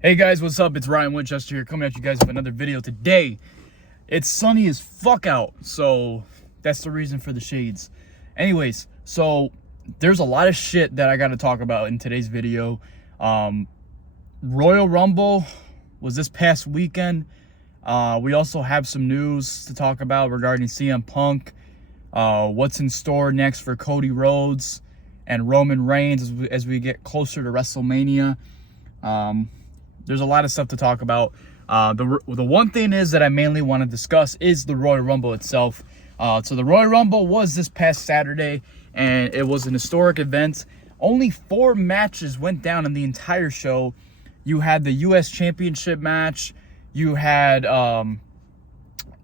Hey guys, what's up? It's Ryan Winchester here, coming at you guys with another video today. It's sunny as fuck out, so that's the reason for the shades. Anyways, so there's a lot of shit that I got to talk about in today's video. Royal Rumble was this past weekend. We also have some news to talk about regarding CM Punk. What's in store next for Cody Rhodes and Roman Reigns as we get closer to WrestleMania. There's a lot of stuff to talk about. The one thing is that I mainly want to discuss is the Royal Rumble itself. So the Royal Rumble was this past Saturday, and it was an historic event. Only 4 matches went down in the entire show. You had the U.S. Championship match. You had,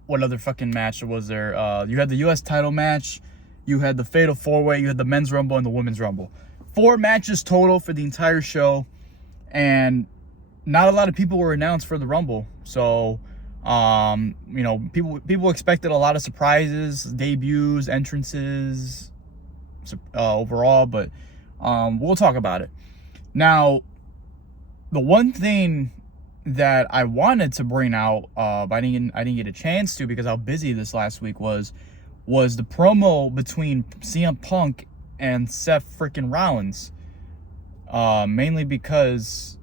what other fucking match was there? You had the U.S. title match. You had the Fatal 4-Way. You had the Men's Rumble and the Women's Rumble. 4 matches total for the entire show. And not a lot of people were announced for the Rumble. So, you know, people expected a lot of surprises, debuts, entrances, overall, but we'll talk about it. Now, the one thing that I wanted to bring out, but I didn't get a chance to because how busy this last week was the promo between CM Punk and Seth freaking Rollins. Mainly because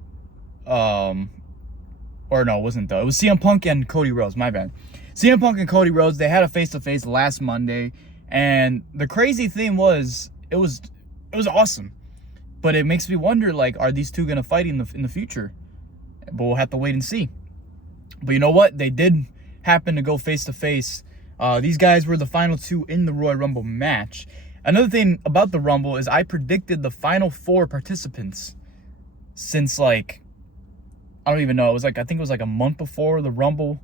or no, it wasn't though. It was CM Punk and Cody Rhodes, my bad. CM Punk and Cody Rhodes, they had a face-to-face last Monday, and the crazy thing was, it was awesome. But it makes me wonder, like, are these two gonna fight in the future? But we'll have to wait and see. But you know what? They did happen to go face-to-face. These guys were the final 2 in the Royal Rumble match. Another thing about the Rumble is I predicted the final 4 participants since, like, I don't even know. It was like, I think it was like a month before the Rumble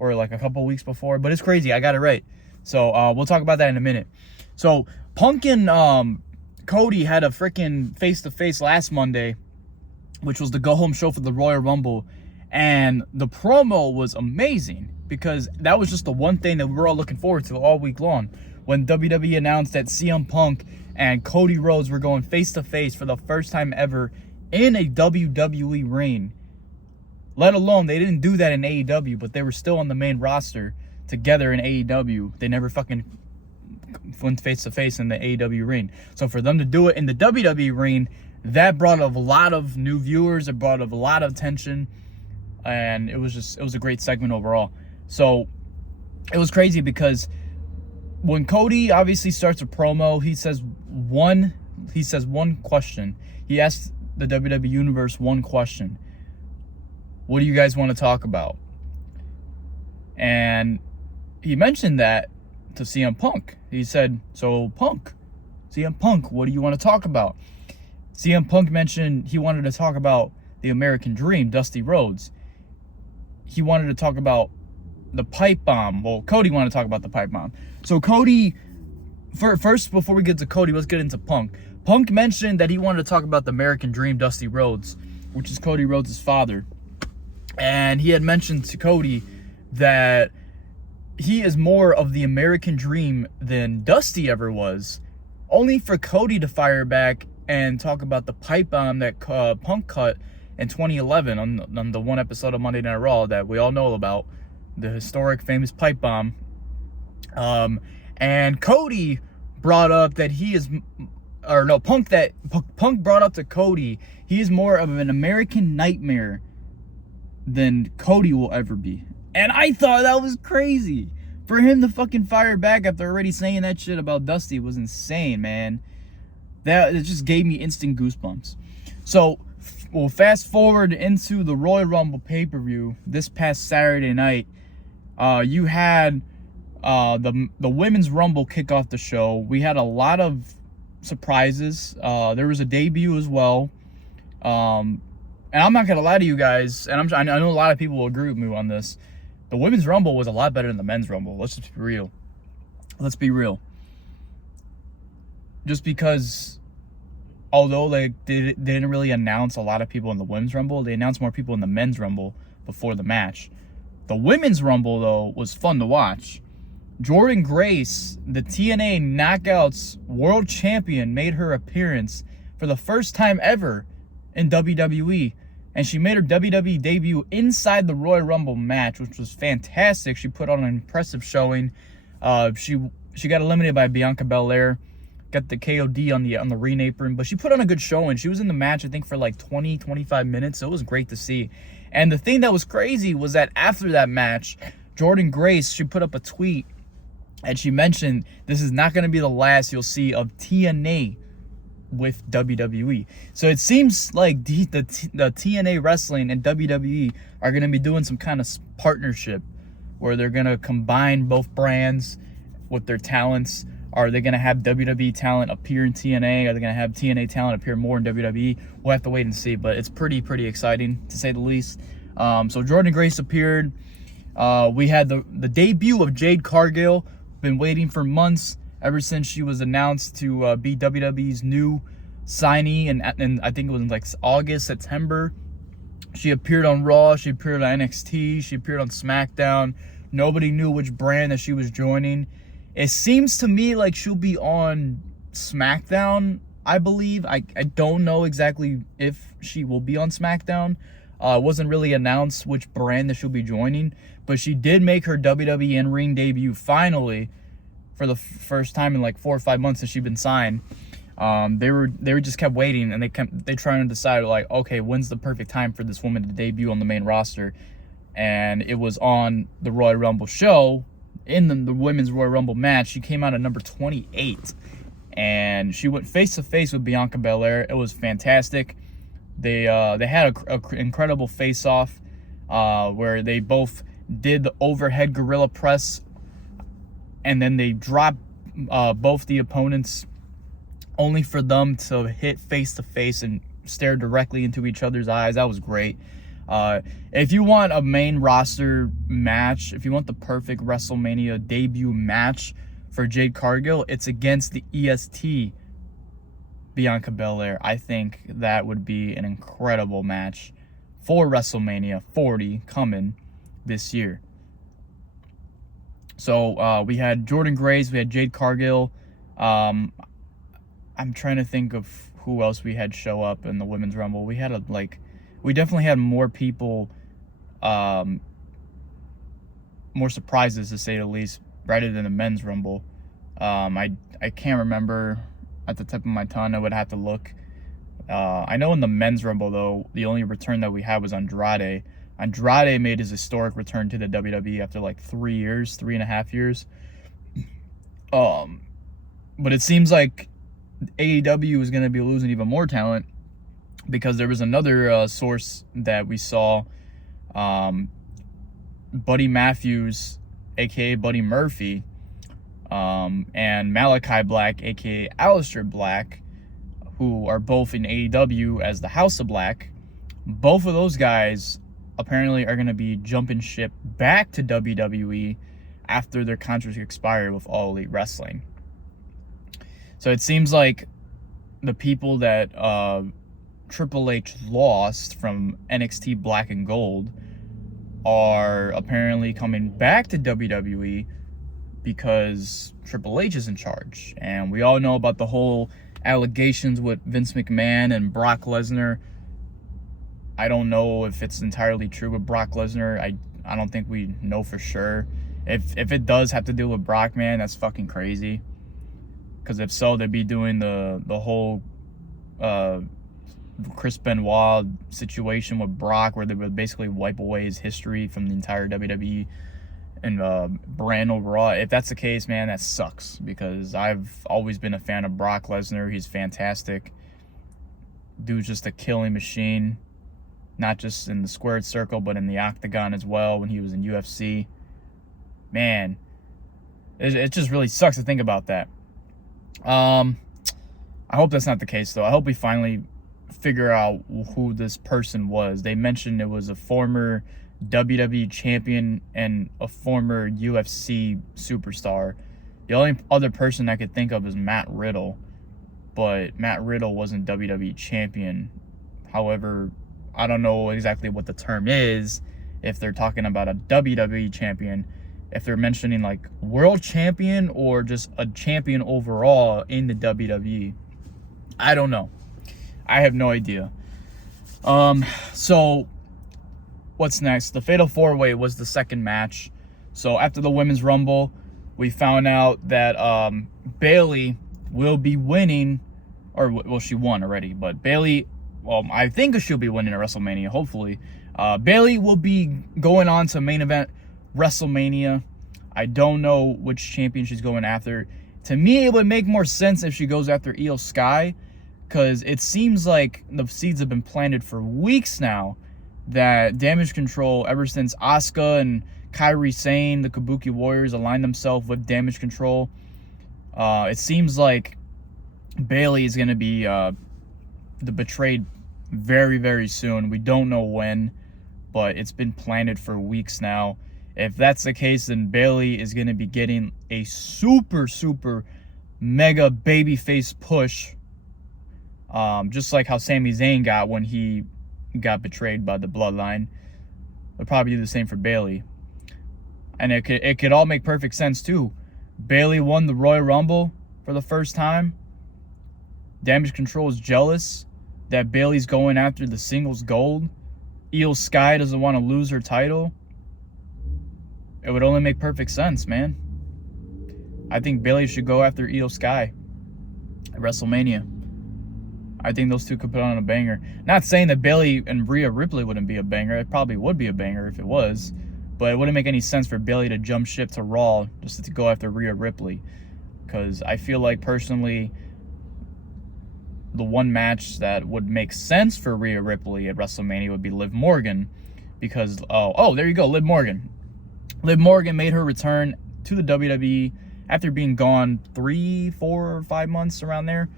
or like a couple weeks before. But it's crazy. I got it right. So we'll talk about that in a minute. So Punk and Cody had a freaking face-to-face last Monday, which was the go-home show for the Royal Rumble. And the promo was amazing because that was just the one thing that we were all looking forward to all week long. When WWE announced that CM Punk and Cody Rhodes were going face-to-face for the first time ever in a WWE ring. Let alone, they didn't do that in AEW, but they were still on the main roster together in AEW. They never fucking went face-to-face in the AEW ring. So for them to do it in the WWE ring, that brought a lot of new viewers. It brought a lot of attention. And it was a great segment overall. So it was crazy because when Cody obviously starts a promo, he says one question. He asks the WWE Universe one question. What do you guys want to talk about? And he mentioned that to CM Punk. He said, so CM Punk, what do you want to talk about? CM Punk mentioned he wanted to talk about the American Dream, Dusty Rhodes. He wanted to talk about the pipe bomb. Well, Cody wanted to talk about the pipe bomb. So Cody, first, before we get to Cody, let's get into Punk. Punk mentioned that he wanted to talk about the American Dream, Dusty Rhodes, which is Cody Rhodes' father. And he had mentioned to Cody that he is more of the American Dream than Dusty ever was. Only for Cody to fire back and talk about the pipe bomb that Punk cut in 2011 on the one episode of Monday Night Raw that we all know about. The historic, famous pipe bomb. And Cody brought up that Punk brought up to Cody, he is more of an American nightmare than Cody will ever be. And I thought that was crazy. For him to fucking fire back after already saying that shit about Dusty was insane, man. It just gave me instant goosebumps. So, we'll fast forward into the Royal Rumble pay-per-view this past Saturday night. You had the Women's Rumble kick off the show. We had a lot of surprises. There was a debut as well. And I'm not going to lie to you guys, and I know a lot of people will agree with me on this. The Women's Rumble was a lot better than the Men's Rumble. Let's just be real. Let's be real. Just because, although they didn't really announce a lot of people in the Women's Rumble, they announced more people in the Men's Rumble before the match. The Women's Rumble, though, was fun to watch. Jordynne Grace, the TNA Knockouts World Champion, made her appearance for the first time ever in WWE. and she made her WWE debut inside the Royal Rumble match, which was fantastic. She put on an impressive showing. She got eliminated by Bianca Belair, got the KOD on the ring apron, but she put on a good showing. She was in the match, I think, for like 20-25 minutes, so it was great to see. And the thing that was crazy was that after that match, Jordynne Grace, she put up a tweet, and she mentioned this is not going to be the last you'll see of TNA with WWE. So it seems like the TNA wrestling and WWE are going to be doing some kind of partnership where they're going to combine both brands with their talents. Are they going to have WWE talent appear in TNA? Are they going to have TNA talent appear more in WWE? We'll have to wait and see, but it's pretty exciting, to say the least. So Jordynne Grace appeared. We had the debut of Jade Cargill. Been waiting for months, ever since she was announced to be WWE's new signee, and I think it was in like August, September. She appeared on Raw, she appeared on NXT, she appeared on SmackDown. Nobody knew which brand that she was joining. It seems to me like she'll be on SmackDown, I believe. I don't know exactly if she will be on SmackDown. It wasn't really announced which brand that she'll be joining, but she did make her WWE in-ring debut finally for the first time in like 4 or 5 months since she'd been signed. They were just kept waiting, and they trying to decide like, okay, when's the perfect time for this woman to debut on the main roster? And it was on the Royal Rumble show. In the women's Royal Rumble match, she came out at number 28, and she went face to face with Bianca Belair. It was fantastic. They had a incredible face off where they both did the overhead gorilla press, and then they dropped both the opponents, only for them to hit face to face and stare directly into each other's eyes. That was great. If you want a main roster match, if you want the perfect WrestleMania debut match for Jade Cargill, it's against the EST Bianca Belair. I think that would be an incredible match for WrestleMania 40 coming this year. So we had Jordynne Grace, we had Jade Cargill. I'm trying to think of who else we had show up in the Women's Rumble. We had we definitely had more people, more surprises, to say the least, rather than the Men's Rumble. I can't remember at the tip of my tongue. I would have to look. I know in the Men's Rumble, though, the only return that we had was Andrade. Andrade made his historic return to the WWE after like 3.5 years. But it seems like AEW is going to be losing even more talent, because there was another source that we saw, Buddy Matthews, aka Buddy Murphy, and Malachi Black, aka Aleister Black, who are both in AEW as the House of Black. Both of those guys apparently are going to be jumping ship back to WWE after their contracts expire with All Elite Wrestling. So it seems like the people that Triple H lost from NXT Black and Gold are apparently coming back to WWE because Triple H is in charge. And we all know about the whole allegations with Vince McMahon and Brock Lesnar. I don't know if it's entirely true with Brock Lesnar. I don't think we know for sure. If it does have to do with Brock, man, that's fucking crazy. Because if so, they'd be doing the whole Chris Benoit situation with Brock, where they would basically wipe away his history from the entire WWE and brand overall. If that's the case, man, that sucks, because I've always been a fan of Brock Lesnar. He's fantastic. Dude's just a killing machine, not just in the squared circle, but in the octagon as well when he was in UFC. Man, it just really sucks to think about that. I hope that's not the case, though. I hope we finally figure out who this person was. They mentioned it was a former WWE champion and a former UFC superstar. The only other person I could think of is Matt Riddle, but Matt Riddle wasn't WWE champion. However, I don't know exactly what the term is, if they're talking about a WWE champion, if they're mentioning like world champion or just a champion overall in the WWE. I don't know. I have no idea. So what's next? The Fatal 4-Way was the second match. So after the Women's Rumble, we found out that Bayley will be winning, or well, she won already, but Bayley, well, I think she'll be winning at WrestleMania, hopefully. Bayley will be going on to main event WrestleMania. I don't know which champion she's going after. To me, it would make more sense if she goes after Io Sky, because it seems like the seeds have been planted for weeks now that Damage Control, ever since Asuka and Kairi Sane, the Kabuki Warriors, aligned themselves with Damage Control, it seems like Bayley is going to be the betrayed very, very soon. We don't know when, but it's been planted for weeks now. If that's the case, then Bayley is going to be getting a super, super mega babyface push, just like how Sami Zayn got when he got betrayed by the Bloodline. It'll probably do the same for Bayley. And it could all make perfect sense too. Bayley won the Royal Rumble for the first time. Damage Control is jealous that Bayley's going after the singles gold. Io Sky doesn't want to lose her title. It would only make perfect sense, man. I think Bayley should go after Io Sky at WrestleMania. I think those two could put on a banger. Not saying that Bayley and Rhea Ripley wouldn't be a banger. It probably would be a banger if it was. But it wouldn't make any sense for Bayley to jump ship to Raw just to go after Rhea Ripley. Because I feel like, personally, the one match that would make sense for Rhea Ripley at WrestleMania would be Liv Morgan. Because, oh, there you go, Liv Morgan. Liv Morgan made her return to the WWE after being gone 3, 4, 5 months around there.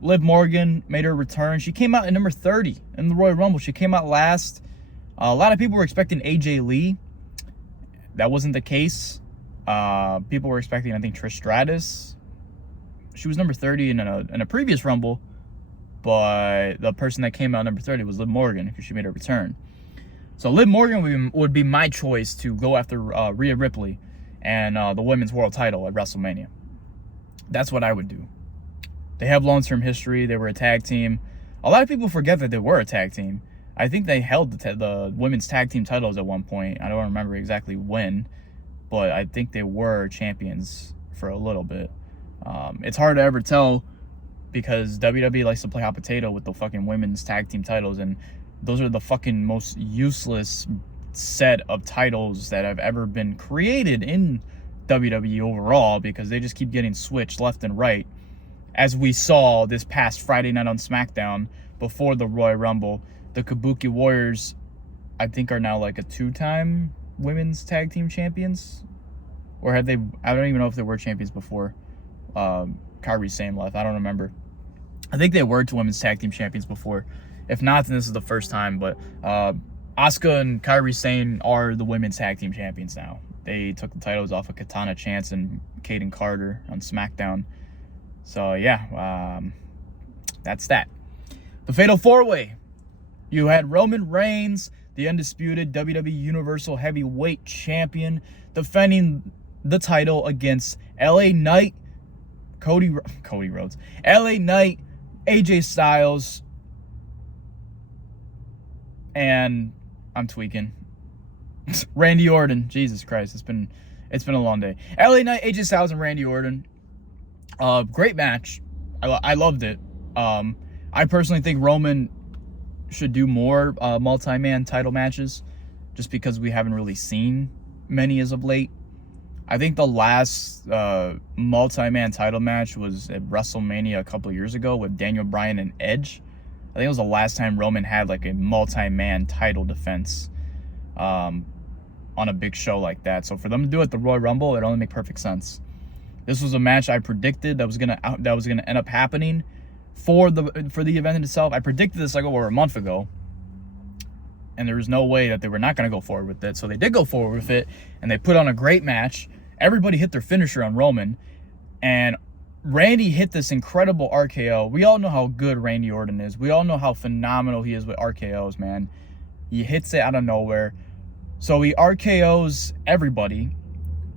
Liv Morgan made her return. She came out at number 30 in the Royal Rumble. She came out last. A lot of people were expecting AJ Lee. That wasn't the case. People were expecting, I think, Trish Stratus. She was number 30 in a previous Rumble, but the person that came out number 30 was Liv Morgan because she made her return. So Liv Morgan would be my choice to go after Rhea Ripley and the Women's World Title at WrestleMania. That's what I would do. They have long-term history. They were a tag team. A lot of people forget that they were a tag team. I think they held the women's tag team titles at one point. I don't remember exactly when, but I think they were champions for a little bit. It's hard to ever tell because WWE likes to play hot potato with the fucking women's tag team titles, and those are the fucking most useless set of titles that have ever been created in WWE overall, because they just keep getting switched left and right. As we saw this past Friday night on SmackDown before the Royal Rumble, the Kabuki Warriors, I think, are now like a 2-time women's tag team champions. Or have they? I don't even know if they were champions before Kairi Sane left. I don't remember. I think they were 2 women's tag team champions before. If not, then this is the first time. But Asuka and Kairi Sane are the women's tag team champions now. They took the titles off of Katana Chance and Kaden Carter on SmackDown. So, yeah, that's that. The Fatal 4-Way. You had Roman Reigns, the undisputed WWE Universal Heavyweight Champion, defending the title against LA Knight, Cody Rhodes, LA Knight, AJ Styles, and I'm tweaking. Randy Orton. Jesus Christ, it's been a long day. LA Knight, AJ Styles, and Randy Orton. Great match. I loved it. I personally think Roman should do more multi-man title matches, just because we haven't really seen many as of late. I think the last multi-man title match was at WrestleMania a couple years ago with Daniel Bryan and Edge. I think it was the last time Roman had like a multi-man title defense on a big show like that. So for them to do it at the Royal Rumble, it only makes perfect sense. This was a match I predicted that was gonna end up happening for the event itself. I predicted this like over a month ago, and there was no way that they were not gonna go forward with it. So they did go forward with it, and they put on a great match. Everybody hit their finisher on Roman, and Randy hit this incredible RKO. We all know how good Randy Orton is. We all know how phenomenal he is with RKOs, man. He hits it out of nowhere. So he RKOs everybody,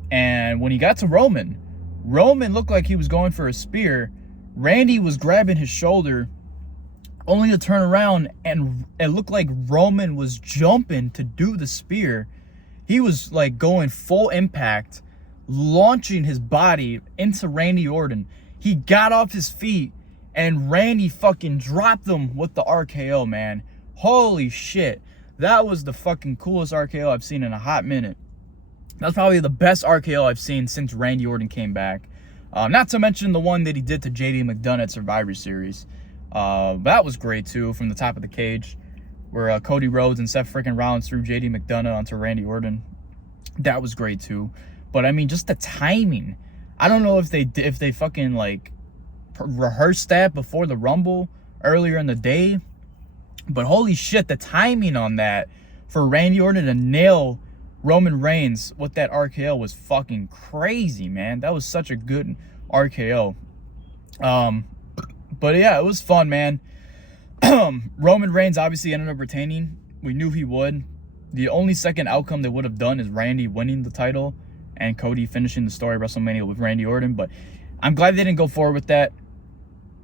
and when he got to Roman looked like he was going for a spear. Randy was grabbing his shoulder only to turn around and it looked like Roman was jumping to do the spear. He was like going full impact, launching his body into Randy Orton. He got off his feet and Randy fucking dropped him with the RKO, man. Holy shit. That was the fucking coolest RKO I've seen in a hot minute. That's probably the best RKO I've seen since Randy Orton came back. Not to mention the one that he did to JD McDonough at Survivor Series. But that was great too, from the top of the cage, where Cody Rhodes and Seth freaking Rollins threw JD McDonough onto Randy Orton. That was great too. But I mean, just the timing. I don't know if they fucking like rehearsed that before the Rumble earlier in the day. But holy shit, the timing on that for Randy Orton to nail Roman Reigns with that RKO was fucking crazy, man. That was such a good RKO. But yeah, it was fun, man. Roman Reigns obviously ended up retaining. We knew he would. The only second outcome they would have done is Randy winning the title and Cody finishing the story of WrestleMania with Randy Orton. But I'm glad they didn't go forward with that.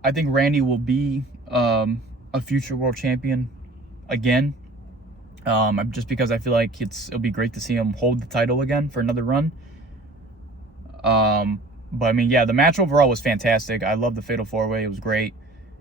I think Randy will be a future world champion again. Just because I feel like it'll be great to see him hold the title again for another run. But I mean, yeah, the match overall was fantastic. I love the Fatal 4-Way. It was great.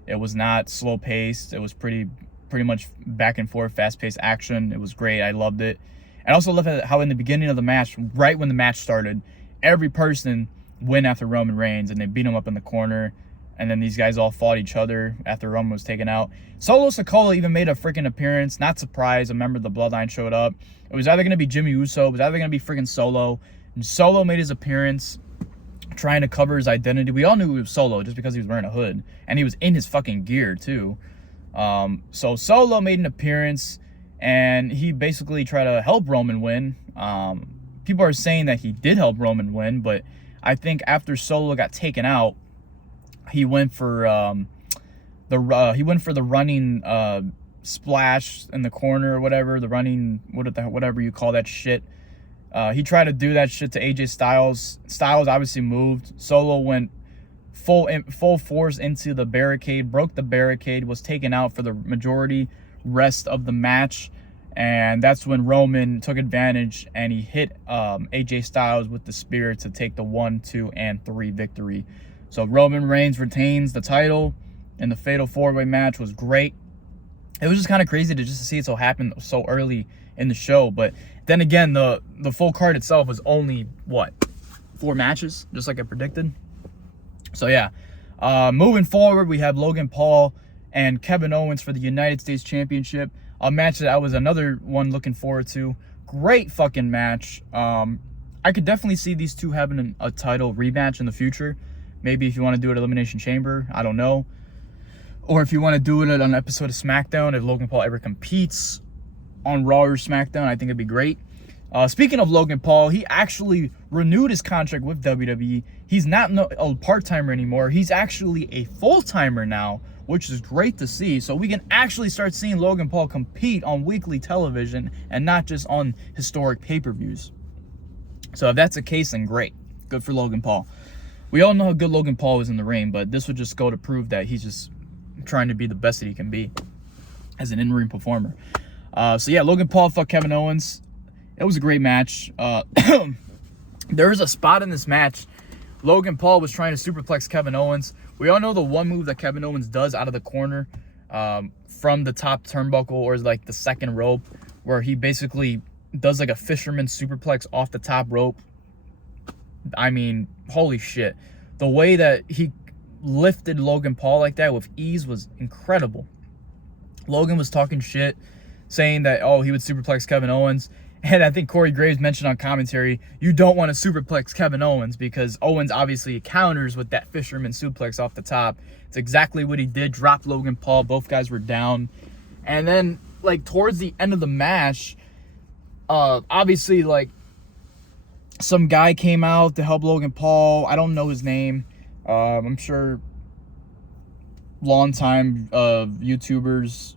It was not slow paced. It was pretty much back and forth, fast paced action. It was great. I loved it. And also love how in the beginning of the match, right when the match started, every person went after Roman Reigns and they beat him up in the corner. And then these guys all fought each other after Roman was taken out. Solo Sikoa even made a freaking appearance. Not surprised. A member of the Bloodline showed up. It was either going to be Jimmy Uso. It was either going to be freaking Solo. And Solo made his appearance, trying to cover his identity. We all knew he was Solo just because he was wearing a hood. And he was in his fucking gear, too. So Solo made an appearance. And he basically tried to help Roman win. People are saying that he did help Roman win. But I think after Solo got taken out, he went for the running splash in the corner or whatever, the running whatever you call that shit. He tried to do that shit to AJ Styles. Styles obviously moved. Solo went full force into the barricade, broke the barricade, was taken out for the majority rest of the match, and that's when Roman took advantage and he hit AJ Styles with the spear to take the 1, 2, and 3 victory. So Roman Reigns retains the title, and the Fatal 4-Way match was great. It was just kind of crazy to see it happen so early in the show. But then again, the full card itself was only, 4 matches, just like I predicted. So yeah, moving forward, we have Logan Paul and Kevin Owens for the United States Championship. A match that I was another one looking forward to. Great fucking match. I could definitely see these two having a title rematch in the future. Maybe if you want to do it at Elimination Chamber, I don't know. Or if you want to do it on an episode of SmackDown, if Logan Paul ever competes on Raw or SmackDown, I think it'd be great. Speaking of Logan Paul, he actually renewed his contract with WWE. He's not a part-timer anymore. He's actually a full-timer now, which is great to see. So we can actually start seeing Logan Paul compete on weekly television and not just on historic pay-per-views. So if that's the case, then great. Good for Logan Paul. We all know how good Logan Paul is in the ring, but this would just go to prove that he's just trying to be the best that he can be as an in-ring performer. So yeah, Logan Paul fought Kevin Owens. It was a great match. There was a spot in this match. Logan Paul was trying to superplex Kevin Owens. We all know the one move that Kevin Owens does out of the corner from the top turnbuckle or like the second rope, where he basically does like a fisherman superplex off the top rope. I mean, holy shit. The way that he lifted Logan Paul like that with ease was incredible. Logan was talking shit, saying that, oh, he would superplex Kevin Owens. And I think Corey Graves mentioned on commentary, you don't want to superplex Kevin Owens because Owens obviously counters with that fisherman suplex off the top. It's exactly what he did. Dropped Logan Paul. Both guys were down. And then, like, towards the end of the match, obviously, like, some guy came out to help Logan Paul. I don't know his name. I'm sure longtime YouTubers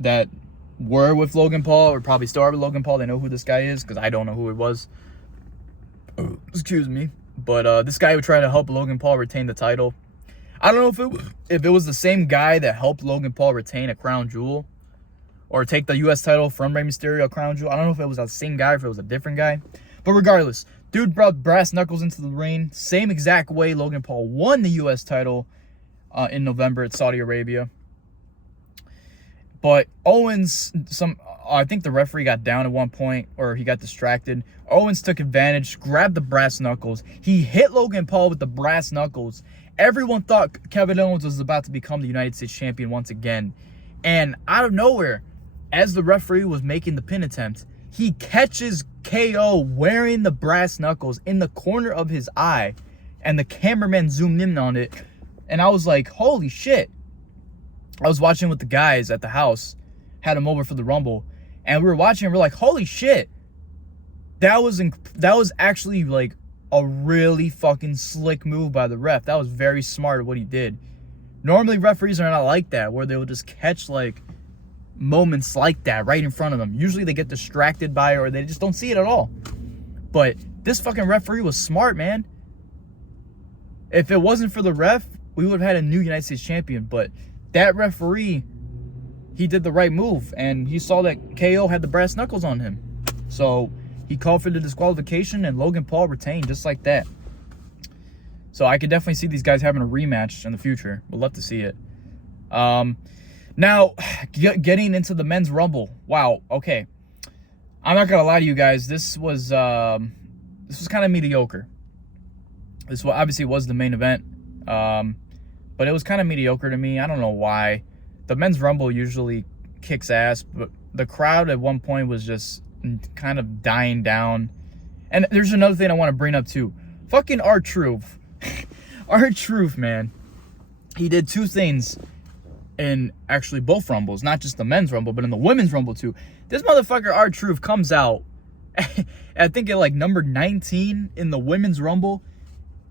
that were with Logan Paul or probably still are with Logan Paul, they know who this guy is because I don't know who it was. Excuse me. But this guy would try to help Logan Paul retain the title. I don't know if it was the same guy that helped Logan Paul retain a crown jewel or take the U.S. title from Rey Mysterio, a crown jewel. I don't know if it was the same guy or if it was a different guy. But regardless, dude brought brass knuckles into the ring. Same exact way Logan Paul won the U.S. title in November at Saudi Arabia. But Owens, I think the referee got down at one point, or he got distracted. Owens took advantage, grabbed the brass knuckles. He hit Logan Paul with the brass knuckles. Everyone thought Kevin Owens was about to become the United States champion once again. And out of nowhere, as the referee was making the pin attempt, he catches KO wearing the brass knuckles in the corner of his eye. And the cameraman zoomed in on it. And I was like, holy shit. I was watching with the guys at the house, had them over for the Rumble, and we were watching and we're like, holy shit. That was actually like a really fucking slick move by the ref. That was very smart what he did. Normally referees are not like that, where they will just catch like moments like that right in front of them. Usually they get distracted by it or they just don't see it at all. But this fucking referee was smart, man. If it wasn't for the ref, we would have had a new United States champion. But that referee, he did the right move, and he saw that KO had the brass knuckles on him. So he called for the disqualification, and Logan Paul retained just like that. So I could definitely see these guys having a rematch in the future. We'll love to see it. Now, getting into the men's Rumble. Wow, okay. I'm not going to lie to you guys. This was kind of mediocre. This obviously was the main event. But it was kind of mediocre to me. I don't know why. The men's Rumble usually kicks ass, but the crowd at one point was just kind of dying down. And there's another thing I want to bring up too. Fucking R-Truth. R-Truth, man. He did two things in actually both Rumbles. Not just the men's Rumble, but in the women's Rumble too. This motherfucker R-Truth comes out, I think at like number 19 in the women's Rumble.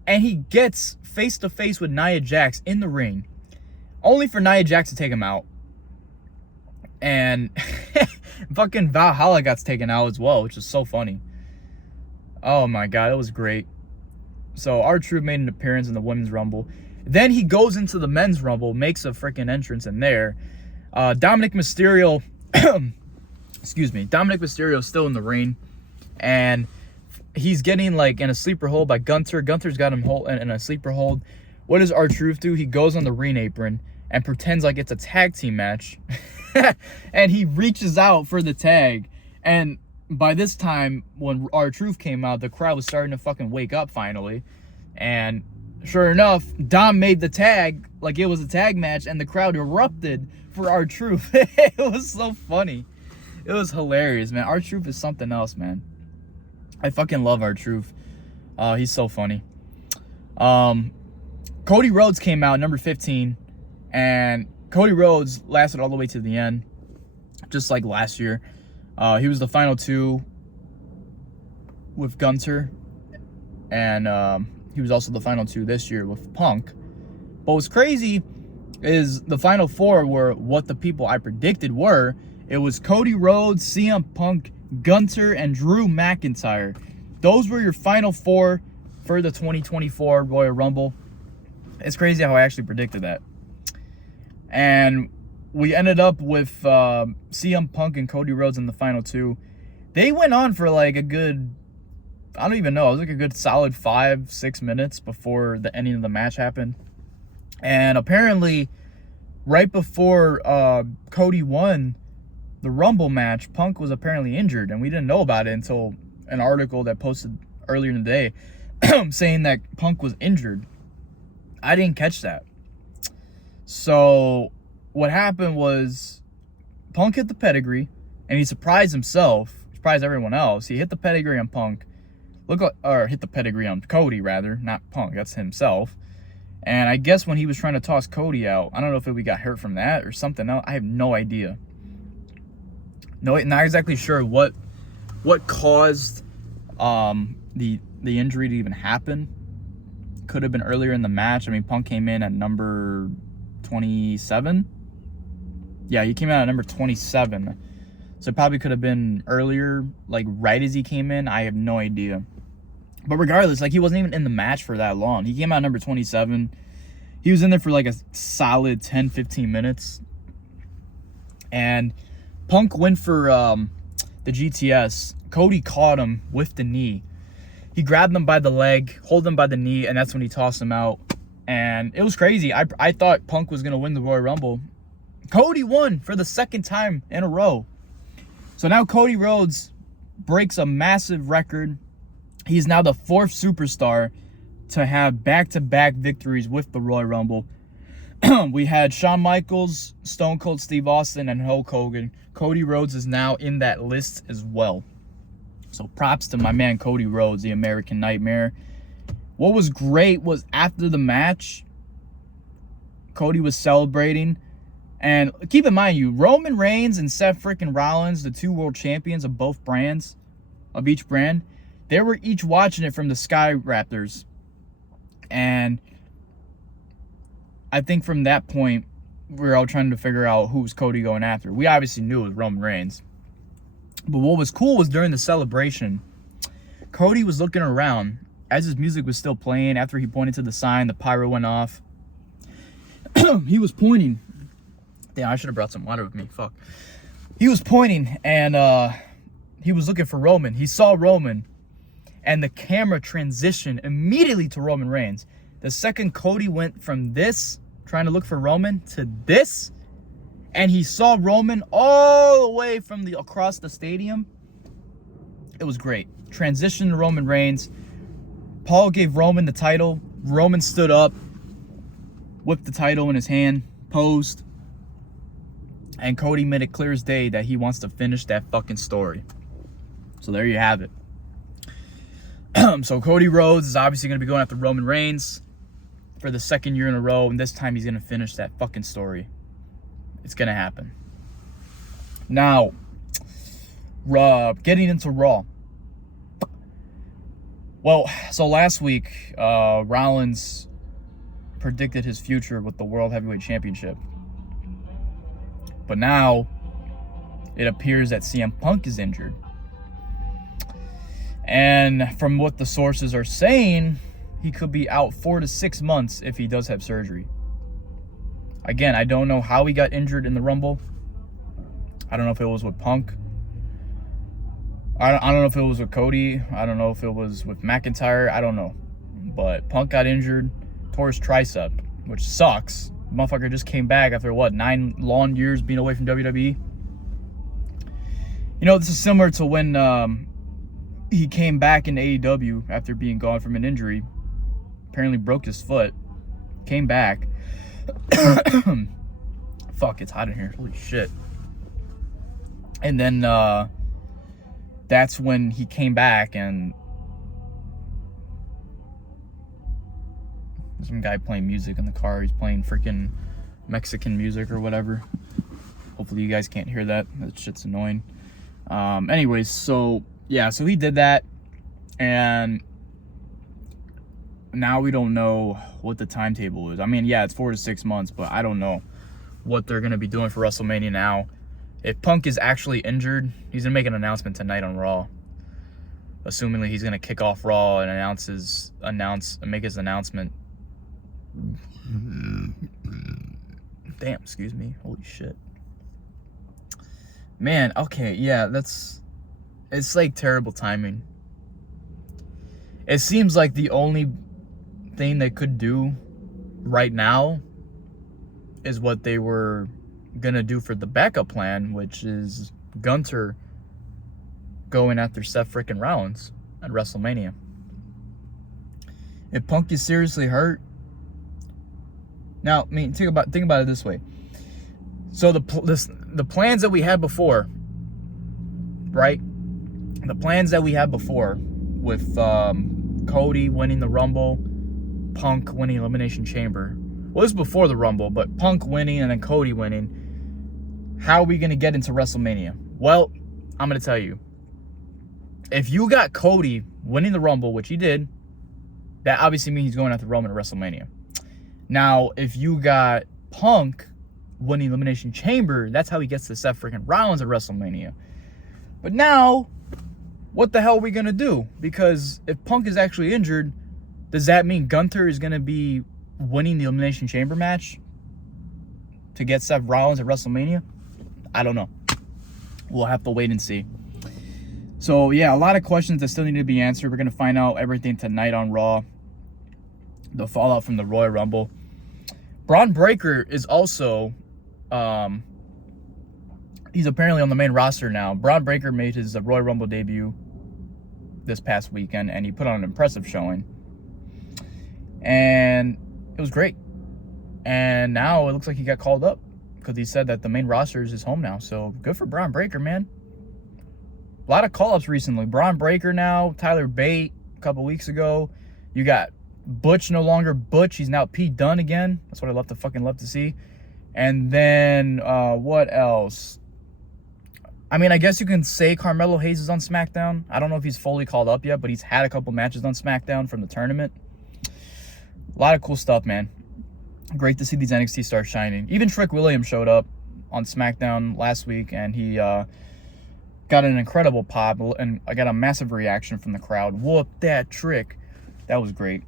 And he gets face-to-face with Nia Jax in the ring. Only for Nia Jax to take him out. And fucking Valhalla got taken out as well, which is so funny. Oh my god, it was great. So R-Truth made an appearance in the Women's Rumble. Then he goes into the Men's Rumble, makes a freaking entrance in there. Dominic Mysterio, excuse me, Dominic Mysterio is still in the ring. And he's getting like in a sleeper hold by Gunther. Gunther's got him in a sleeper hold. What does R-Truth do? He goes on the ring apron and pretends like it's a tag team match. And he reaches out for the tag. And by this time, when R-Truth came out, the crowd was starting to fucking wake up finally. And sure enough, Dom made the tag like it was a tag match, and the crowd erupted for R-Truth. It was so funny. It was hilarious, man. R-Truth is something else, man. I fucking love R-Truth. He's so funny. Cody Rhodes came out number 15, and Cody Rhodes lasted all the way to the end, just like last year. He was the final two with Gunther, and he was also the final two this year with Punk. But what's crazy is the final four were what the people I predicted were. It was Cody Rhodes, CM Punk, Gunther, and Drew McIntyre. Those were your final four for the 2024 Royal Rumble. It's crazy how I actually predicted that. And we ended up with CM Punk and Cody Rhodes in the final two. They went on for like a good, I don't even know, it was like a good solid 5-6 minutes before the ending of the match happened. And apparently, right before Cody won the Rumble match, Punk was apparently injured, and we didn't know about it until an article that posted earlier in the day saying that Punk was injured. I didn't catch that. So what happened was Punk hit the pedigree, and he surprised himself, surprised everyone else. He hit the pedigree on Punk. Hit the pedigree on Cody, rather, not Punk. That's himself. And I guess when he was trying to toss Cody out, I don't know if we got hurt from that or something else. I have no idea. No, not exactly sure what caused the injury to even happen. Could have been earlier in the match. I mean, Punk came in at number 27. Yeah, he came out at number 27. So it probably could have been earlier, like right as he came in. I have no idea. But regardless, like he wasn't even in the match for that long. He came out number 27. He was in there for like a solid 10-15 minutes. And Punk went for the GTS. Cody caught him with the knee. He grabbed him by the leg, hold him by the knee, and that's when he tossed him out. And it was crazy. I thought Punk was going to win the Royal Rumble. Cody won for the second time in a row. So now Cody Rhodes breaks a massive record. He's now the 4th superstar to have back-to-back victories with the Royal Rumble. We had Shawn Michaels, Stone Cold Steve Austin, and Hulk Hogan. Cody Rhodes is now in that list as well. So props to my man Cody Rhodes, the American Nightmare. What was great was after the match, Cody was celebrating. And keep in mind, Roman Reigns and Seth freaking Rollins, the 2 world champions of both brands, of each brand, they were each watching it from the Sky Raptors. And I think from that point, we were all trying to figure out who was Cody going after. We obviously knew it was Roman Reigns. But what was cool was during the celebration, Cody was looking around as his music was still playing. After he pointed to the sign, the pyro went off. He was pointing. Damn, I should have brought some water with me. Fuck. He was pointing, and he was looking for Roman. He saw Roman, and the camera transitioned immediately to Roman Reigns. The second Cody went from this, trying to look for Roman, to this, and he saw Roman all the way from across the stadium. It was great. Transition to Roman Reigns. Paul gave Roman the title. Roman stood up, whipped the title in his hand, posed, and Cody made it clear as day that he wants to finish that fucking story. So there you have it. So Cody Rhodes is obviously going to be going after Roman Reigns for the 2nd year in a row, and this time he's going to finish that fucking story. It's going to happen. Now, getting into Raw. Well, so last week, Rollins predicted his future with the World Heavyweight Championship. But now, it appears that CM Punk is injured. And from what the sources are saying, he could be out 4 to 6 months if he does have surgery. Again, I don't know how he got injured in the Rumble. I don't know if it was with Punk. I don't know if it was with Cody. I don't know if it was with McIntyre. I don't know. But Punk got injured, tore his tricep, which sucks. Motherfucker just came back after, 9 long years being away from WWE? You know, this is similar to when he came back in AEW after being gone from an injury. Apparently broke his foot. Came back. Fuck, it's hot in here. Holy shit. And then that's when he came back, and some guy playing music in the car. He's playing freaking Mexican music or whatever. Hopefully you guys can't hear that. That shit's annoying. Anyways, so yeah, so he did that, and now we don't know what the timetable is. I mean, yeah, it's 4 to 6 months, but I don't know what they're going to be doing for WrestleMania now. If Punk is actually injured, he's going to make an announcement tonight on Raw. Assumingly he's going to kick off Raw and make his announcement. Damn, excuse me. Holy shit. Man, okay, yeah, it's like terrible timing. It seems like the only thing they could do right now is what they were gonna do for the backup plan, which is Gunter going after Seth freaking Rollins at WrestleMania. If Punk is seriously hurt, now, I mean, think about it this way. So the plans that we had before, right? The plans that we had before with Cody winning the Rumble, Punk winning Elimination Chamber. Well, this was before the Rumble, but Punk winning and then Cody winning. How are we going to get into WrestleMania? Well, I'm going to tell you. If you got Cody winning the Rumble, which he did, that obviously means he's going after Roman at WrestleMania. Now, if you got Punk winning Elimination Chamber, that's how he gets to Seth freaking Rollins at WrestleMania. But now, what the hell are we going to do? Because if Punk is actually injured, does that mean Gunter is going to be winning the Elimination Chamber match to get Seth Rollins at WrestleMania? I don't know. We'll have to wait and see. So, yeah, a lot of questions that still need to be answered. We're going to find out everything tonight on Raw. The fallout from the Royal Rumble. Braun Breaker is also... he's apparently on the main roster now. Braun Breaker made his Royal Rumble debut this past weekend, and he put on an impressive showing. And it was great. And now it looks like he got called up because he said that the main roster is his home now. So good for Braun Breaker, man. A lot of call-ups recently. Braun Breaker now, Tyler Bate a couple weeks ago. You got Butch, no longer Butch. He's now Pete Dunne again. That's what I love to see. And then what else? I mean, I guess you can say Carmelo Hayes is on SmackDown. I don't know if he's fully called up yet, but he's had a couple matches on SmackDown from the tournament. A lot of cool stuff, man. Great to see these NXT stars shining. Even Trick Williams showed up on SmackDown last week, and he got an incredible pop, and I got a massive reaction from the crowd. Whoop that Trick. That was great.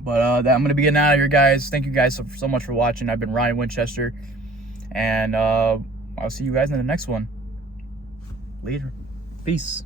But I'm going to be getting out of here, guys. Thank you guys so much for watching. I've been Ryan Winchester, and I'll see you guys in the next one. Later. Peace.